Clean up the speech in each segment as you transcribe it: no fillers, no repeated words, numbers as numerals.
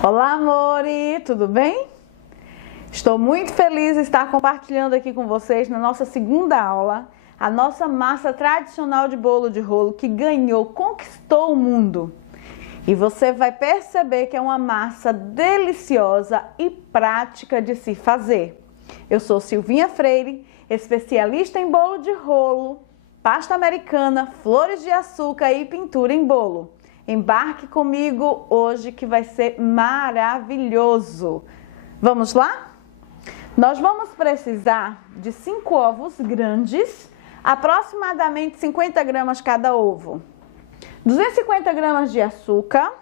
Olá, amore! Tudo bem? Estou muito feliz de estar compartilhando aqui com vocês na nossa segunda aula a nossa massa tradicional de bolo de rolo que conquistou o mundo. E você vai perceber que é uma massa deliciosa e prática de se fazer. Eu sou Silvinha Freire, especialista em bolo de rolo, pasta americana, flores de açúcar e pintura em bolo. Embarque comigo hoje que vai ser maravilhoso. Vamos lá? Nós vamos precisar de 5 ovos grandes, aproximadamente 50 gramas cada ovo. 250 gramas de açúcar,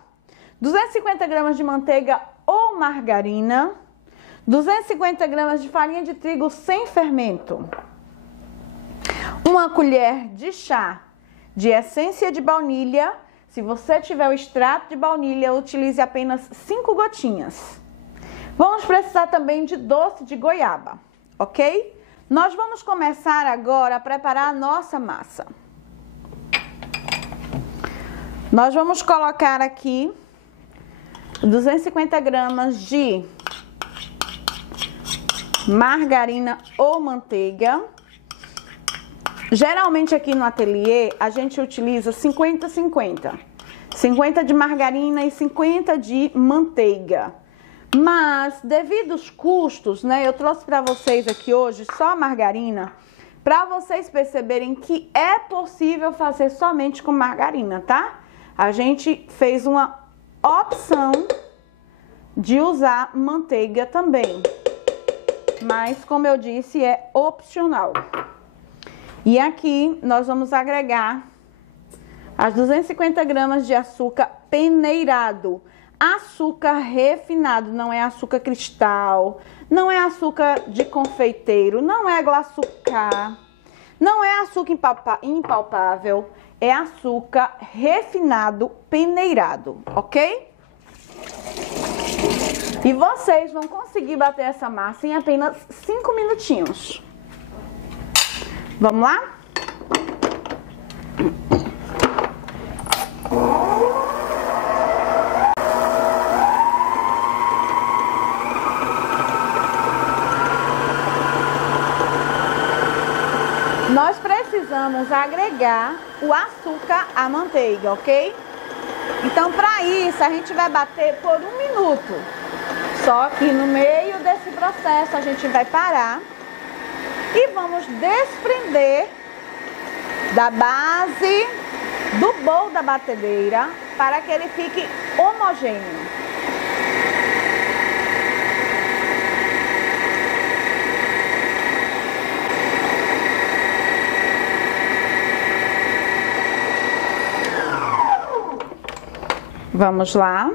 250 gramas de manteiga ou margarina, 250 gramas de farinha de trigo sem fermento, 1 colher de chá de essência de baunilha. Se você tiver o extrato de baunilha, utilize apenas 5 gotinhas. Vamos precisar também de doce de goiaba, ok? Nós vamos começar agora a preparar a nossa massa. Nós vamos colocar aqui 250 gramas de margarina ou manteiga. Geralmente aqui no ateliê a gente utiliza 50-50. 50 de margarina e 50 de manteiga. Mas devido aos custos, né, eu trouxe para vocês aqui hoje só a margarina, para vocês perceberem que é possível fazer somente com margarina, tá? A gente fez uma opção de usar manteiga também. Mas como eu disse, é opcional. E aqui nós vamos agregar as 250 gramas de açúcar peneirado. Açúcar refinado, não é açúcar cristal, não é açúcar de confeiteiro, não é glaçucar, não é açúcar impalpável, é açúcar refinado peneirado, ok? E vocês vão conseguir bater essa massa em apenas 5 minutinhos. Vamos lá? Nós precisamos agregar o açúcar à manteiga, ok? Então, para isso, a gente vai bater por 1 minuto. Só que no meio desse processo, a gente vai parar e vamos desprender da base do bolo da batedeira para que ele fique homogêneo. Vamos lá.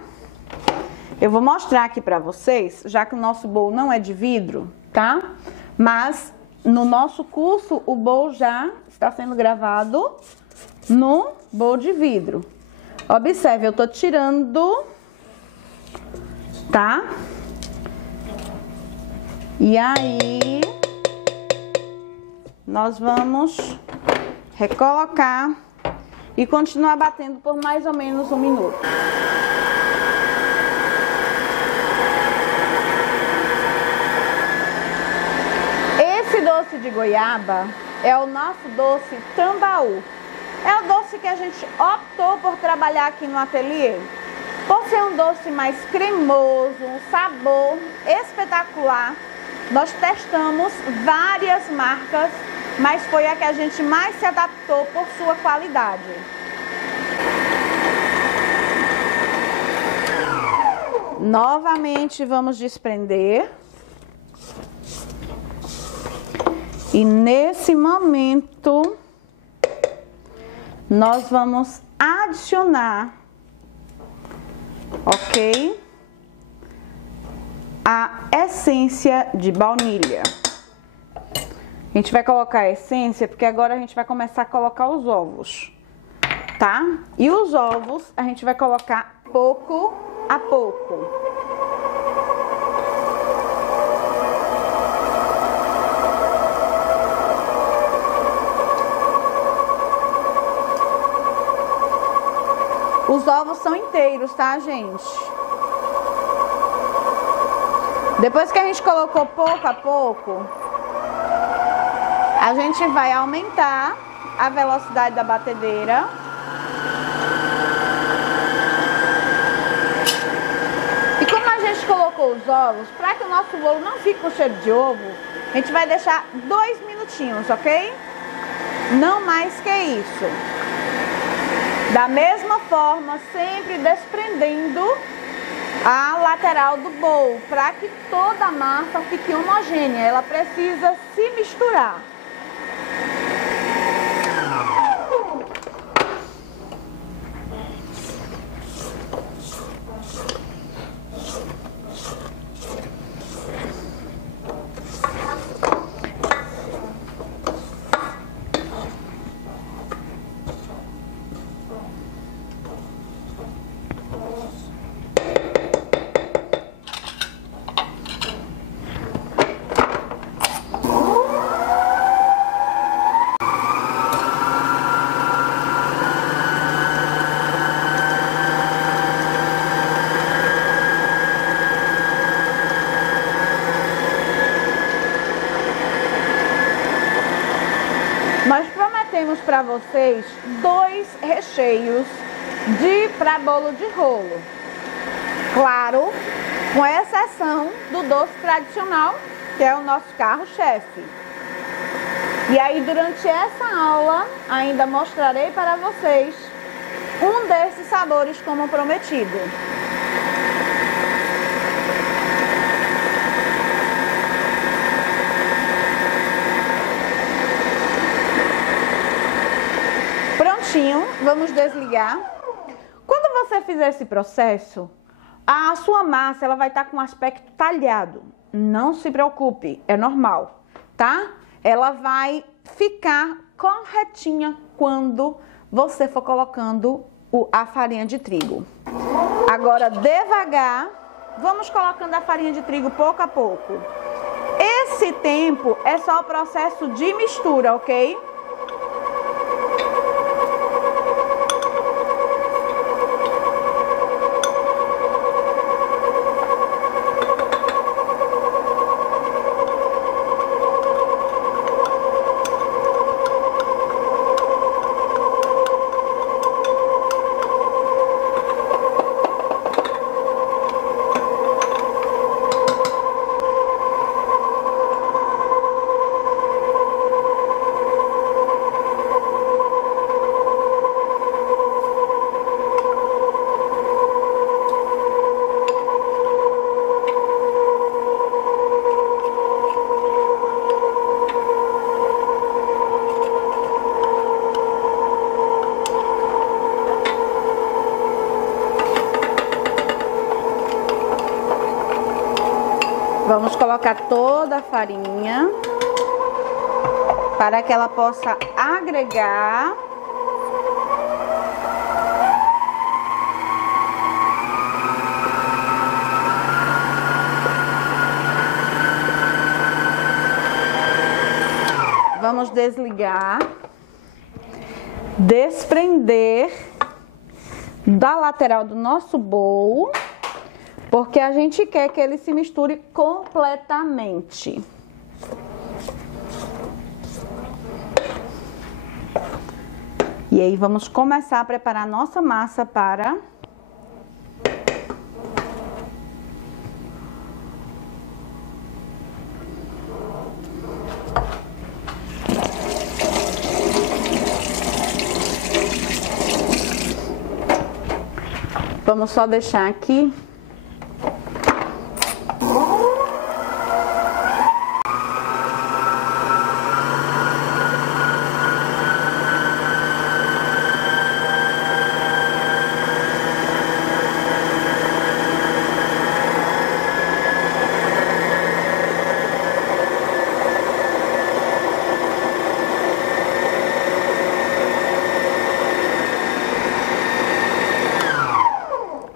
Eu vou mostrar aqui para vocês, já que o nosso bolo não é de vidro, tá? Mas no nosso curso, o bolo já está sendo gravado no bolo de vidro. Observe, eu tô tirando, tá? E aí, nós vamos recolocar e continuar batendo por mais ou menos 1 minuto. Doce de goiaba é o nosso doce tambaú. É o doce que a gente optou por trabalhar aqui no ateliê. Por ser um doce mais cremoso, um sabor espetacular, nós testamos várias marcas, mas foi a que a gente mais se adaptou por sua qualidade. Novamente vamos desprender. E nesse momento, nós vamos adicionar, ok? A essência de baunilha. A gente vai colocar a essência porque agora a gente vai começar a colocar os ovos, tá? E os ovos a gente vai colocar pouco a pouco. Os ovos são inteiros, tá, gente? Depois que a gente colocou pouco a pouco, a gente vai aumentar a velocidade da batedeira. E como a gente colocou os ovos, para que o nosso bolo não fique com cheiro de ovo, a gente vai deixar 2 minutinhos, ok? Não mais que isso. Da mesma forma, sempre desprendendo a lateral do bolo, para que toda a massa fique homogênea. Ela precisa se misturar. Nós prometemos para vocês 2 recheios para bolo de rolo. Claro, com exceção do doce tradicional, que é o nosso carro-chefe. E aí, durante essa aula, ainda mostrarei para vocês um desses sabores como prometido. Vamos desligar. Quando você fizer esse processo, a sua massa ela vai estar com um aspecto talhado. Não se preocupe, é normal, tá? Ela vai ficar corretinha quando você for colocando a farinha de trigo. Agora, devagar, vamos colocando a farinha de trigo pouco a pouco. Esse tempo é só o processo de mistura, ok? Vamos colocar toda a farinha para que ela possa agregar. Vamos desligar, desprender da lateral do nosso bolo. Porque a gente quer que ele se misture completamente. E aí vamos começar a preparar a nossa massa para vamos só deixar aqui.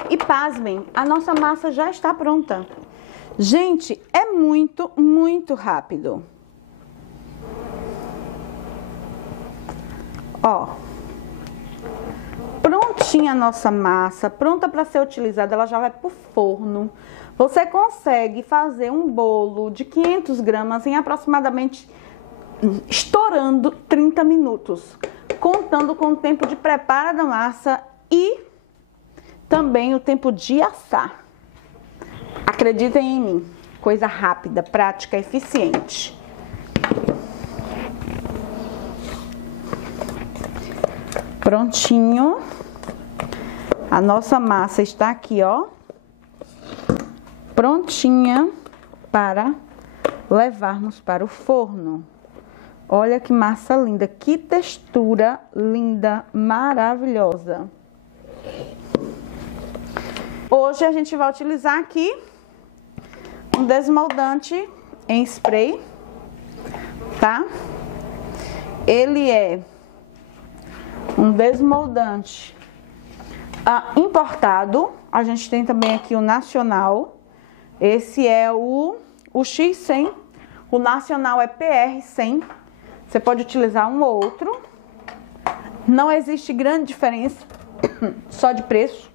E pasmem, a nossa massa já está pronta. Gente, é muito, muito rápido. Ó, prontinho. prontinha a nossa massa, pronta para ser utilizada, ela já vai pro forno. Você consegue fazer um bolo de 500 gramas em aproximadamente, estourando 30 minutos, contando com o tempo de preparo da massa e também o tempo de assar. Acreditem em mim, coisa rápida, prática, eficiente. Prontinho. A nossa massa está aqui, ó. Prontinha para levarmos para o forno. Olha que massa linda, que textura linda, maravilhosa. Hoje a gente vai utilizar aqui um desmoldante em spray, tá? Ele é um desmoldante importado. A gente tem também aqui o nacional. Esse é o X100. O nacional é PR100. Você pode utilizar um ou outro. Não existe grande diferença, só de preço.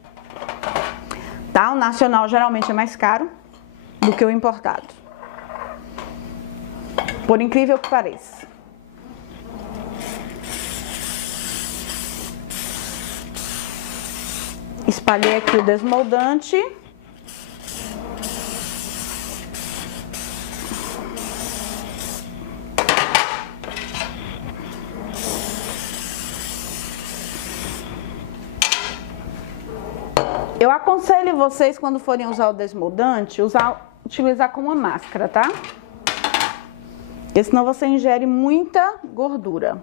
Tá? O nacional geralmente é mais caro do que o importado. Por incrível que pareça. Espalhei aqui o desmoldante. Eu aconselho vocês, quando forem usar o desmoldante, utilizar com uma máscara, tá? Porque senão você ingere muita gordura.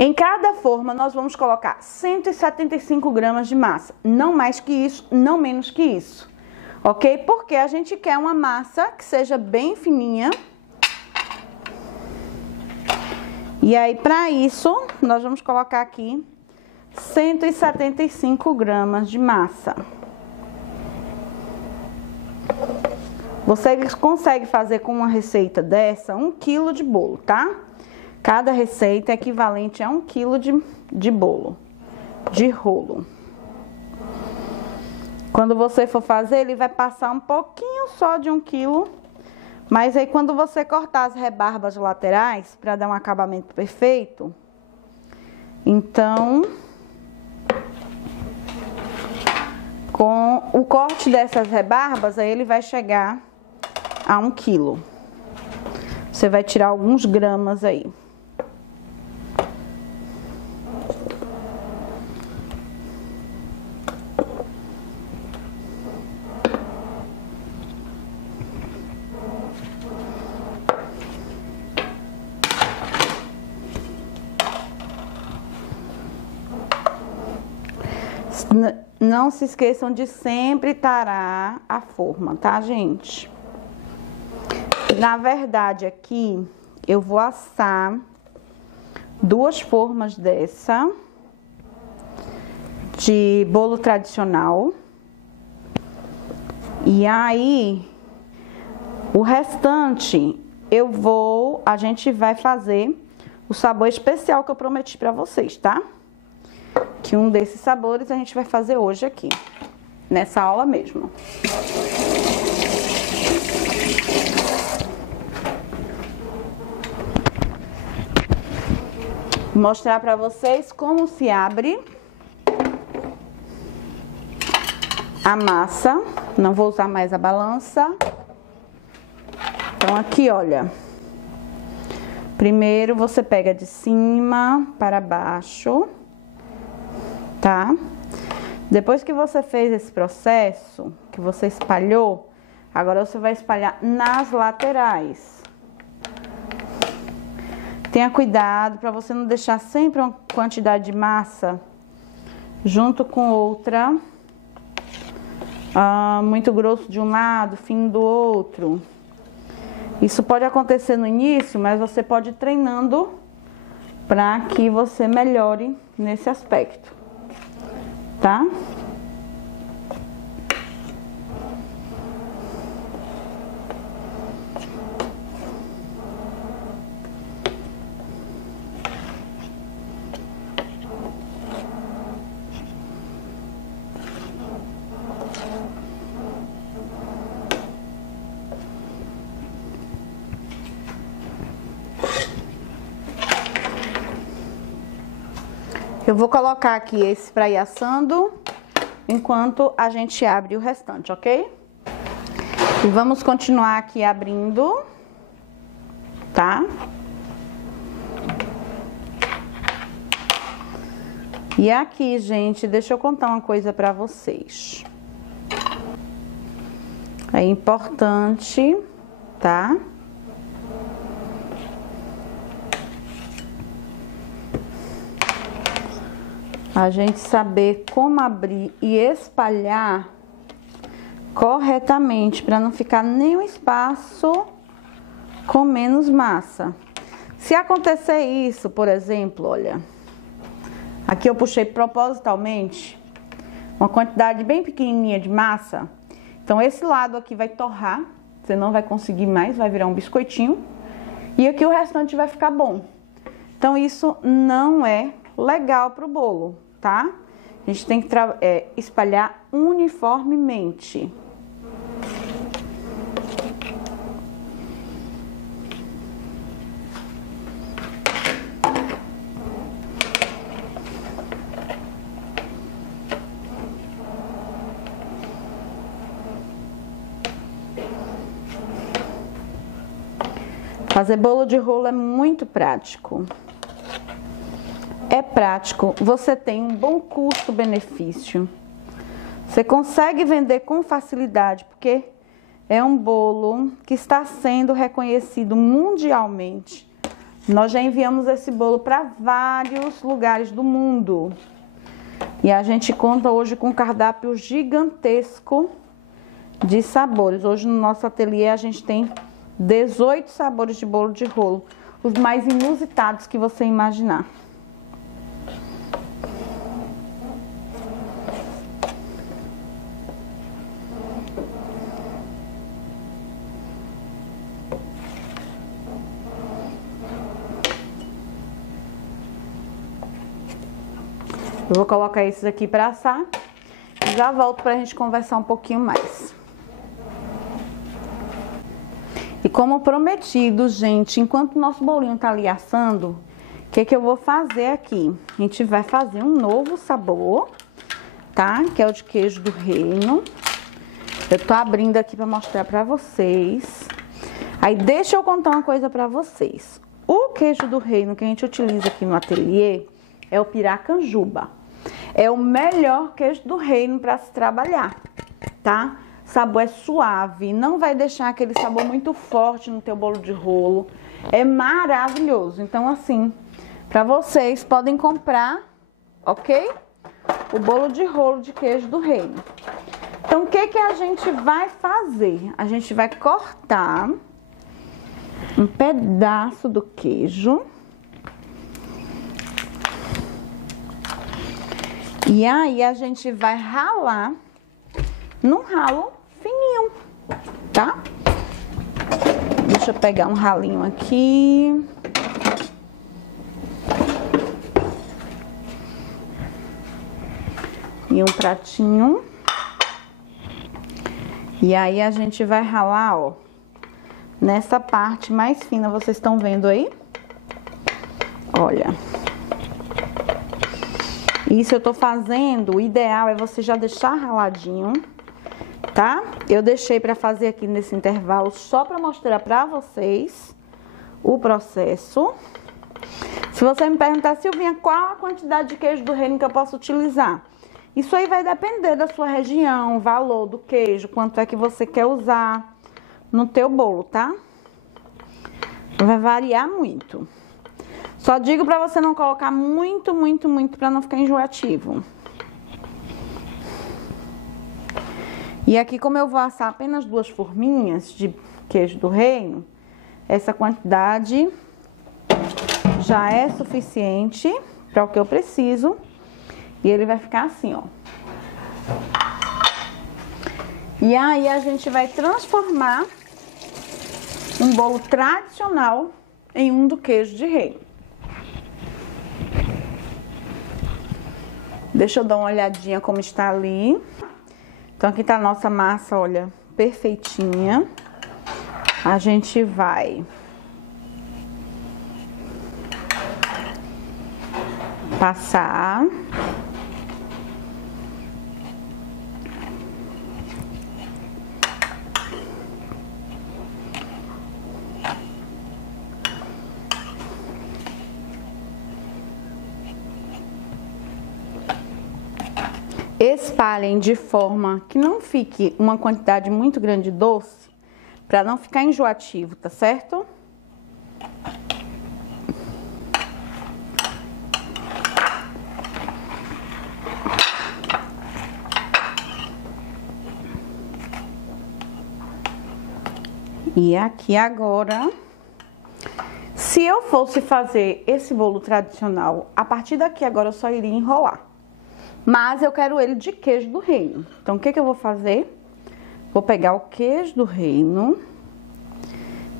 Em cada forma, nós vamos colocar 175 gramas de massa. Não mais que isso, não menos que isso. Ok? Porque a gente quer uma massa que seja bem fininha. E aí, para isso, nós vamos colocar aqui 175 gramas de massa. Você consegue fazer com uma receita dessa 1 kg de bolo, tá? Cada receita é equivalente a 1 kg de bolo, de rolo. Quando você for fazer, ele vai passar um pouquinho só de 1 kg. Mas aí, quando você cortar as rebarbas laterais, para dar um acabamento perfeito, então, com o corte dessas rebarbas, aí ele vai chegar a 1 kg. Você vai tirar alguns gramas aí. Não se esqueçam de sempre tarar a forma, tá, gente? Na verdade, aqui eu vou assar 2 formas dessa de bolo tradicional. E aí, o restante a gente vai fazer o sabor especial que eu prometi pra vocês, tá? Que um desses sabores a gente vai fazer hoje aqui, nessa aula mesmo. Vou mostrar pra vocês como se abre a massa. Não vou usar mais a balança. Então aqui, olha. Primeiro você pega de cima para baixo. Tá? Depois que você fez esse processo, que você espalhou, agora você vai espalhar nas laterais. Tenha cuidado para você não deixar sempre uma quantidade de massa junto com outra, muito grosso de um lado, fino do outro. Isso pode acontecer no início, mas você pode ir treinando para que você melhore nesse aspecto. Tá? Eu vou colocar aqui esse para ir assando enquanto a gente abre o restante, ok? E vamos continuar aqui abrindo, tá? E aqui, gente, deixa eu contar uma coisa para vocês. É importante, tá? A gente saber como abrir e espalhar corretamente, para não ficar nenhum espaço com menos massa. Se acontecer isso, por exemplo, olha, aqui eu puxei propositalmente uma quantidade bem pequenininha de massa, então esse lado aqui vai torrar, você não vai conseguir mais, vai virar um biscoitinho, e aqui o restante vai ficar bom. Então isso não é legal pro bolo, tá? A gente tem que espalhar uniformemente. Fazer bolo de rolo é muito prático. É prático, você tem um bom custo-benefício. Você consegue vender com facilidade, porque é um bolo que está sendo reconhecido mundialmente. Nós já enviamos esse bolo para vários lugares do mundo. E a gente conta hoje com um cardápio gigantesco de sabores. Hoje no nosso ateliê a gente tem 18 sabores de bolo de rolo, os mais inusitados que você imaginar. Eu vou colocar esses aqui para assar e já volto para a gente conversar um pouquinho mais. E como prometido, gente, enquanto o nosso bolinho tá ali assando, o que eu vou fazer aqui? A gente vai fazer um novo sabor, tá? Que é o de queijo do reino. Eu tô abrindo aqui para mostrar para vocês. Aí deixa eu contar uma coisa para vocês. O queijo do reino que a gente utiliza aqui no ateliê é o Piracanjuba. É o melhor queijo do reino para se trabalhar, tá? O sabor é suave, não vai deixar aquele sabor muito forte no teu bolo de rolo. É maravilhoso. Então, assim, para vocês podem comprar, ok? O bolo de rolo de queijo do reino. Então, o que a gente vai fazer? A gente vai cortar um pedaço do queijo. E aí, a gente vai ralar num ralo fininho, tá? Deixa eu pegar um ralinho aqui. E um pratinho. E aí, a gente vai ralar, ó, nessa parte mais fina, vocês estão vendo aí? Olha. Isso eu tô fazendo, o ideal é você já deixar raladinho, tá? Eu deixei pra fazer aqui nesse intervalo só pra mostrar pra vocês o processo. Se você me perguntar, Silvinha, qual a quantidade de queijo do reino que eu posso utilizar? Isso aí vai depender da sua região, o valor do queijo, quanto é que você quer usar no teu bolo, tá? Vai variar muito. Só digo pra você não colocar muito, muito, muito, pra não ficar enjoativo. E aqui, como eu vou assar apenas 2 forminhas de queijo do reino, essa quantidade já é suficiente para o que eu preciso. E ele vai ficar assim, ó. E aí, a gente vai transformar um bolo tradicional em um do queijo de reino. Deixa eu dar uma olhadinha como está ali. Então, aqui tá a nossa massa, olha, perfeitinha. A gente vai passar. Espalhem de forma que não fique uma quantidade muito grande de doce, para não ficar enjoativo, tá certo? E aqui agora, se eu fosse fazer esse bolo tradicional, a partir daqui agora eu só iria enrolar. Mas eu quero ele de queijo do reino. Então, o que que eu vou fazer? Vou pegar o queijo do reino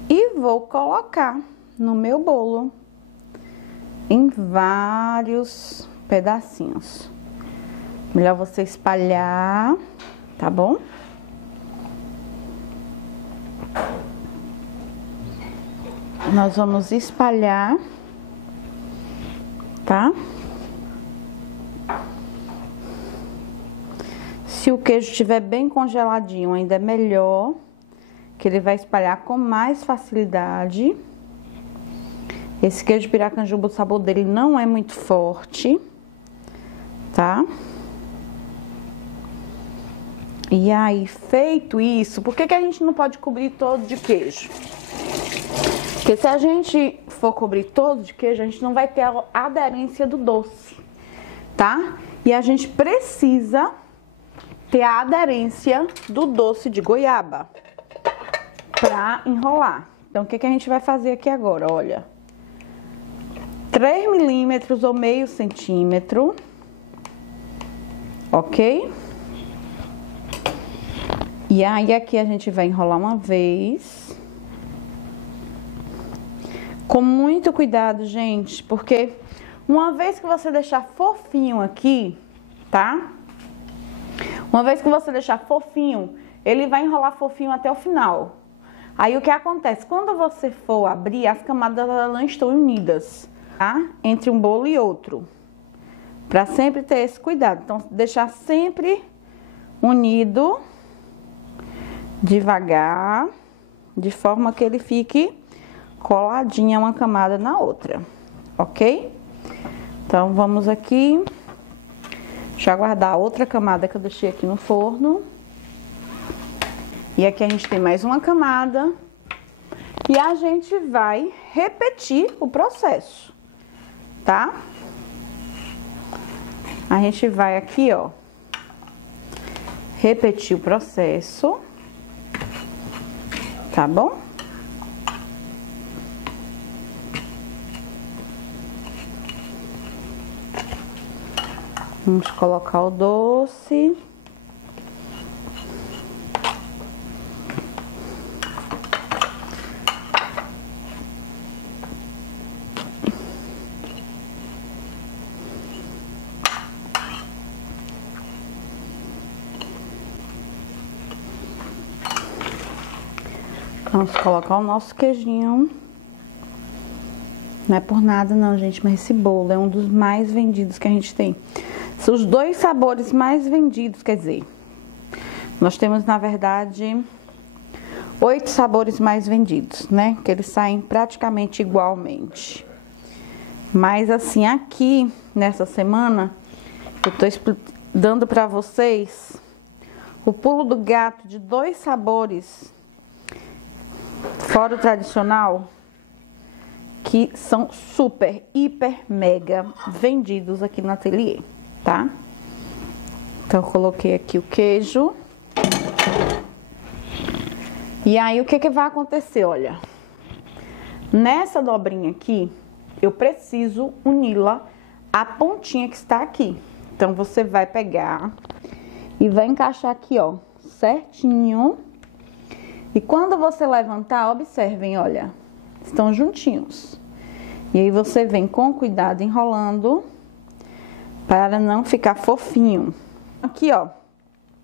e vou colocar no meu bolo em vários pedacinhos. Melhor você espalhar, tá bom? Nós vamos espalhar, tá? Se o queijo estiver bem congeladinho, ainda é melhor, que ele vai espalhar com mais facilidade. Esse queijo piracanjuba, o sabor dele não é muito forte, tá? E aí, feito isso, por que a gente não pode cobrir todo de queijo? Porque se a gente for cobrir todo de queijo, a gente não vai ter a aderência do doce, tá? E a gente precisa ter a aderência do doce de goiaba para enrolar. Então, o que a gente vai fazer aqui agora? Olha, 3 milímetros ou meio centímetro, ok? E aí, aqui a gente vai enrolar uma vez. Com muito cuidado, gente, porque uma vez que você deixar fofinho aqui, tá? Uma vez que você deixar fofinho, ele vai enrolar fofinho até o final. Aí o que acontece? Quando você for abrir, as camadas não estão unidas, tá? Entre um bolo e outro. Pra sempre ter esse cuidado. Então, deixar sempre unido, devagar, de forma que ele fique coladinha uma camada na outra, ok? Então, vamos aqui. Já guardar a outra camada que eu deixei aqui no forno. E aqui a gente tem mais uma camada. E a gente vai repetir o processo, tá? A gente vai aqui, ó, repetir o processo, tá bom? Vamos colocar o doce. Vamos colocar o nosso queijinho. Não é por nada não, gente, mas esse bolo é um dos mais vendidos que a gente tem. São os 2 sabores mais vendidos, quer dizer, nós temos, na verdade, 8 sabores mais vendidos, né? Que eles saem praticamente igualmente. Mas, assim, aqui, nessa semana, eu tô dando pra vocês o pulo do gato de 2 sabores, fora o tradicional, que são super, hiper, mega vendidos aqui no ateliê, tá? Então, eu coloquei aqui o queijo. E aí, o que que vai acontecer? Olha, nessa dobrinha aqui, eu preciso uni-la à pontinha que está aqui. Então, você vai pegar e vai encaixar aqui, ó, certinho. E quando você levantar, observem, olha, estão juntinhos. E aí, você vem com cuidado enrolando para não ficar fofinho. Aqui, ó,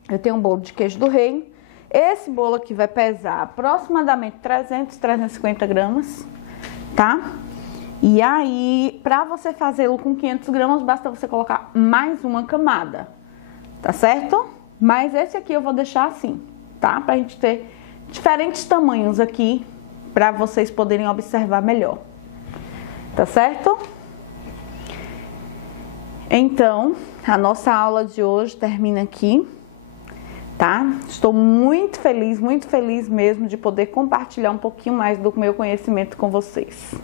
eu tenho um bolo de queijo do reino. Esse bolo aqui vai pesar aproximadamente 300, 350 gramas, tá? E aí, para você fazê-lo com 500 gramas, basta você colocar mais uma camada, tá certo? Mas esse aqui eu vou deixar assim, tá? Pra gente ter diferentes tamanhos aqui, pra vocês poderem observar melhor, tá certo? Então, a nossa aula de hoje termina aqui, tá? Estou muito feliz mesmo de poder compartilhar um pouquinho mais do meu conhecimento com vocês.